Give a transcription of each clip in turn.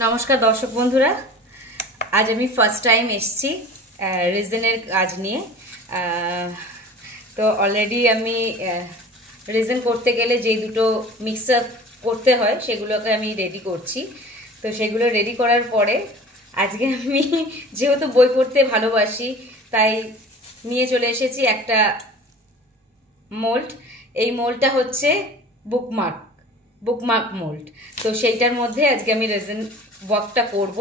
নমস্কার দর্শক বন্ধুরা, আজ আমি ফার্স্ট টাইম এসেছি রেজেনের কাজ নিয়ে। তো অলরেডি আমি রেজেন করতে গেলে যে দুটো মিক্সার করতে হয় সেগুলোকে আমি রেডি করছি। তো সেগুলো রেডি করার পরে আজকে আমি যেহেতু বই পড়তে ভালোবাসি তাই নিয়ে চলে এসেছি একটা মোল্ড। এই মোল্ডটা হচ্ছে বুকমার্ক মোল্ড। তো সেইটার মধ্যে আজকে আমি রেজেন ওয়ার্কটা করব।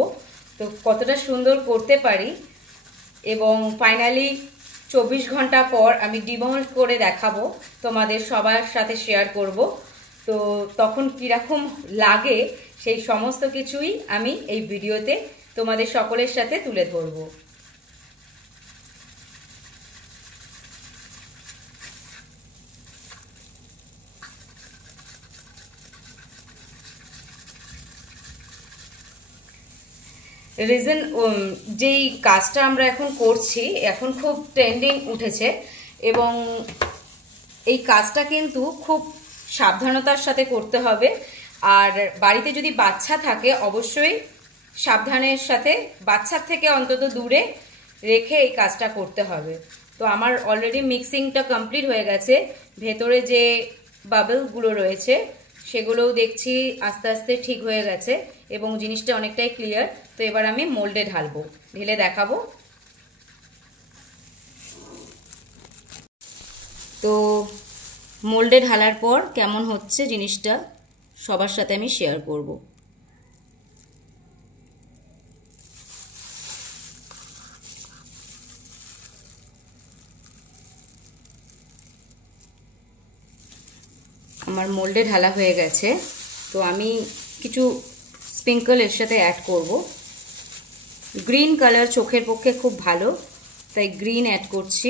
তো কতটা সুন্দর করতে পারি এবং ফাইনালি 24 ঘন্টা পর আমি ডিমোল্ড করে দেখাবো, তোমাদের সবার সাথে শেয়ার করব। তো তখন কীরকম লাগে সেই সমস্ত কিছুই আমি এই ভিডিওতে তোমাদের সকলের সাথে তুলে ধরবো। রেজেন যেই কাজটা আমরা এখন করছি, এখন খুব ট্রেন্ডিং উঠেছে এবং এই কাজটা কিন্তু খুব সাবধানতার সাথে করতে হবে। আর বাড়িতে যদি বাচ্চা থাকে অবশ্যই সাবধানের সাথে, বাচ্চার থেকে অন্তত দূরে রেখে এই কাজটা করতে হবে। তো আমার অলরেডি মিক্সিংটা কমপ্লিট হয়ে গেছে। ভেতরে যে বাবলগুলো রয়েছে সেগুলোও দেখছি আস্তে আস্তে ঠিক হয়ে গেছে এবং জিনিসটা অনেকটাই ক্লিয়ার। তো এবার আমি মোল্ডে ঢালবো, ঢেলে দেখাবো। তো মোল্ডে ঢালার পর কেমন হচ্ছে জিনিসটা সবার সাথে আমি শেয়ার করব। আমার মোল্ডে ঢালা হয়ে গেছে। তো আমি কিছু স্প্রিঙ্কল এর সাথে অ্যাড করব। গ্রিন কালার চোখের পক্ষে খুব ভালো, তাই গ্রিন অ্যাড করছি।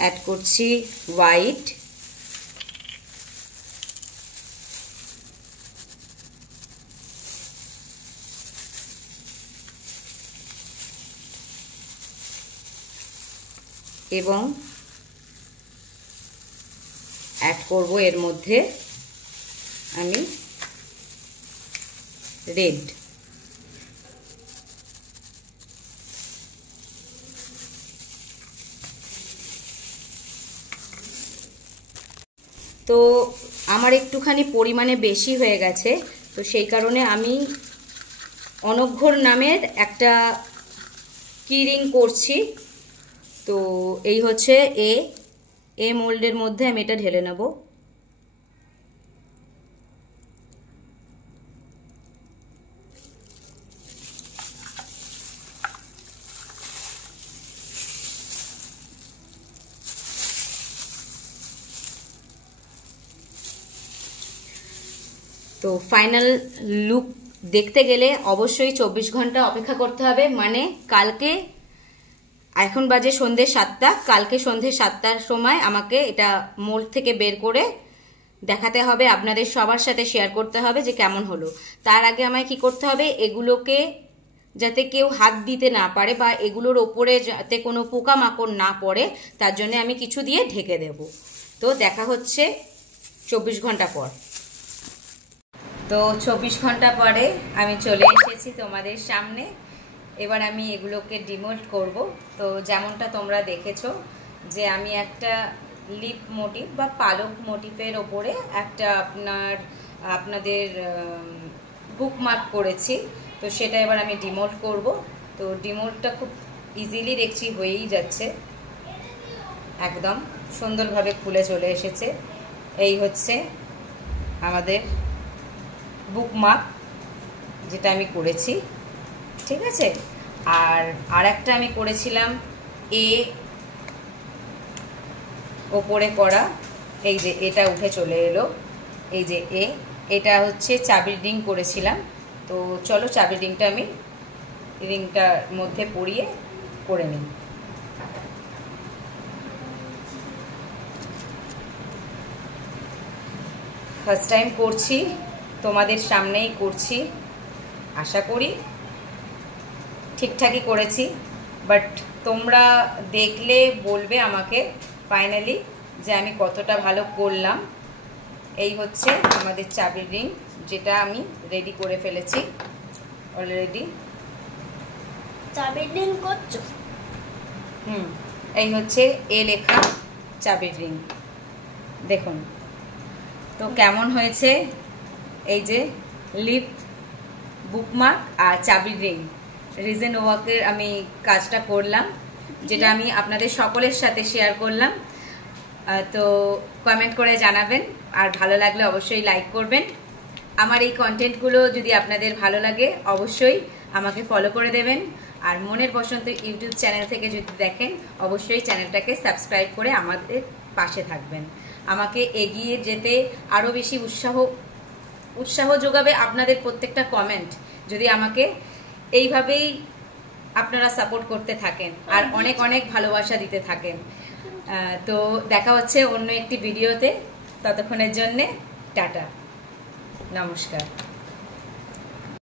অ্যাড করছি হোয়াইট, এবং অ্যাড করব এর মধ্যে আমি রেড। তো আমার একটুখানি পরিমাণে বেশি হয়ে গেছে, তো সেই কারণে আমি অনঘ্ঘর নামের একটা কি রিং করছি। তো এই হচ্ছে এ মোল্ডের মধ্যে আমি এটা ঢেলে নেব। তো ফাইনাল লুক দেখতে গেলে অবশ্যই 24 ঘন্টা অপেক্ষা করতে হবে। মানে কালকে, এখন বাজে সন্ধ্যে 7টা, কালকে সন্ধ্যে 7টার সময় আমাকে এটা মোল্ড থেকে বের করে দেখাতে হবে, আপনাদের সবার সাথে শেয়ার করতে হবে যে কেমন হলো। তার আগে আমায় কি করতে হবে, এগুলোকে যাতে কেউ হাত দিতে না পারে বা এগুলোর ওপরে যাতে কোনো পোকামাকড় না পড়ে, তার জন্য আমি কিছু দিয়ে ঢেকে দেব। তো দেখা হচ্ছে 24 ঘন্টা পর। তো 24 ঘন্টা পরে আমি চলে এসেছি তোমাদের সামনে। এবার আমি এগুলোকে ডিমোল্ড করব। তো যেমনটা তোমরা দেখেছো যে আমি একটা লিপ মোটিভ বা পালক মোটিভের ওপরে একটা আপনাদের বুকমার্ক করেছি। তো সেটা এবার আমি ডিমোল্ড করব। তো ডিমোল্ডটা খুব ইজিলি দেখছি হয়েই যাচ্ছে, একদম সুন্দরভাবে খুলে চলে এসেছে। এই হচ্ছে আমাদের বুকমার্ক যেটা আমি করেছি, ঠিক আছে। আর একটা আমি করেছিলাম ওপরে করা, এই যে এটা উঠে চলে এলো, এই যে এটা হচ্ছে চাবির রিং করেছিলাম। তো চলো চাবির রিংটা আমি রিংটার মধ্যে পরিয়ে করে নিই। ফার্স্ট টাইম করছি, তোমাদের সামনেই করছি, আশা করি ঠিকঠাকই করেছি। বাট তোমরা দেখলে বলবে আমাকে ফাইনালি যে আমি কতটা ভালো করলাম। এই হচ্ছে আমাদের চাবির রিং, যেটা আমি রেডি করে ফেলেছি অলরেডি। চাবির রিং করছো? এই হচ্ছে এ লেখা চাবির রিং, দেখুন তো কেমন হয়েছে। এই যে লিপ বুকমার্ক আর চাবির রিং রিজন ওয়ার্কের আমি কাজটা করলাম, যেটা আমি আপনাদের সকলের সাথে শেয়ার করলাম। তো কমেন্ট করে জানাবেন, আর ভালো লাগলে অবশ্যই লাইক করবেন। আমার এই কন্টেন্টগুলো যদি আপনাদের ভালো লাগে অবশ্যই আমাকে ফলো করে দেবেন, আর মনের বসন্ত ইউটিউব চ্যানেল থেকে যদি দেখেন অবশ্যই চ্যানেলটাকে সাবস্ক্রাইব করে আমাদের পাশে থাকবেন। আমাকে এগিয়ে যেতে আরও বেশি উৎসাহ যোগাবে আপনাদের প্রত্যেকটা কমেন্ট, যদি আমাকে এইভাবেই আপনারা সাপোর্ট করতে থাকেন আর অনেক অনেক ভালোবাসা দিতে থাকেন। তো দেখা হচ্ছে অন্য একটি ভিডিওতে, ততক্ষণের জন্যে টাটা, নমস্কার।